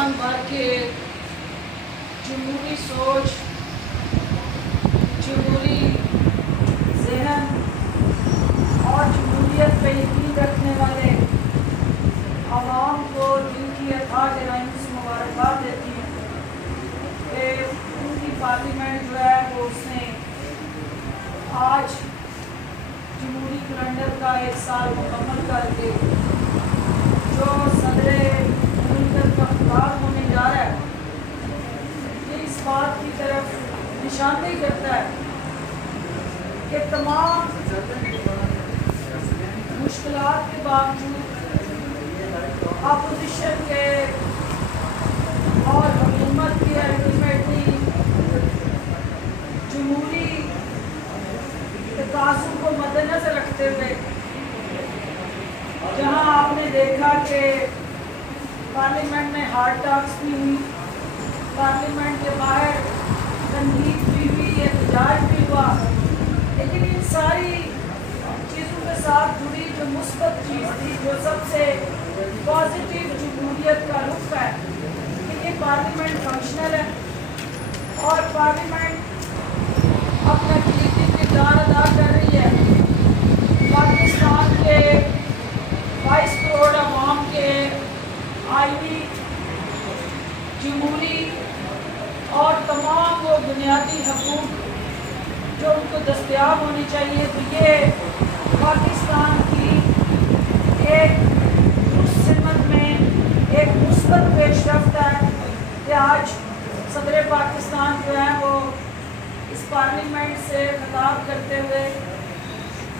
پاکستان بھر کے جمہوری سوچ، جمہوری ذہن اور جمہوریت پہ یقین رکھنے والے عوام کو دل کی اتھاہ گہرائیوں سے مبارکباد دیتی ہیں کہ ان کی پارلیمنٹ جو ہے وہ اس نے آج جمہوری کیلنڈر کا 1 سال مکمل کر کے جو صدر مملکت کا خطاب ہونے جا رہا ہے، یہ اس بات کی طرف نشاندہی کرتا ہے کہ تمام مشکلات کے باوجود اپوزیشن کے اور حکومت کی الٹیمیٹلی جمہوری تقاضوں کو مد نظر رکھتے ہوئے، جہاں آپ نے دیکھا کہ پارلیمنٹ میں ہارڈ ٹاکس بھی ہوئی، پارلیمنٹ کے باہر تنقید بھی ہوئی، احتجاج بھی ہوا، لیکن ان ساری چیزوں کے ساتھ جڑی جو مثبت چیز تھی، جو سب سے پازیٹیو جمہوریت کا رخ ہے کہ یہ پارلیمنٹ فنکشنل ہے اور پارلیمنٹ اپنا کلیدی کردار ادا کر رہی ہے پاکستان کے 22 کروڑ عوام کے آئینی، جمہوری اور تمام وہ بنیادی حقوق جو ان کو دستیاب ہونی چاہیے۔ تو یہ پاکستان کی ایک درست سمت میں ایک مثبت پیش رفت ہے کہ آج صدر پاکستان جو ہے وہ اس پارلیمنٹ سے خطاب کرتے ہوئے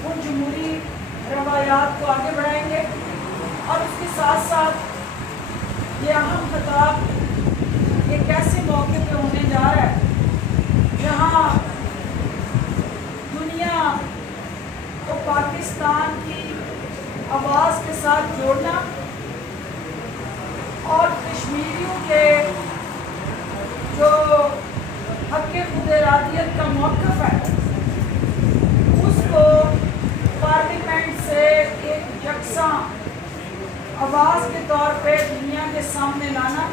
ان جمہوری روایات کو آگے بڑھائیں گے، اور اس کے ساتھ ساتھ یہ اہم خطاب ایک ایسے موقع پہ ہونے جا رہا ہے جہاں دنیا کو پاکستان کی آواز کے ساتھ جوڑنا اور کشمیریوں کے جو حق خود ارادیت کا موقف ہے اس کو پارلیمنٹ سے ایک یکساں آواز کے طور پہ دنیا کے سامنے لانا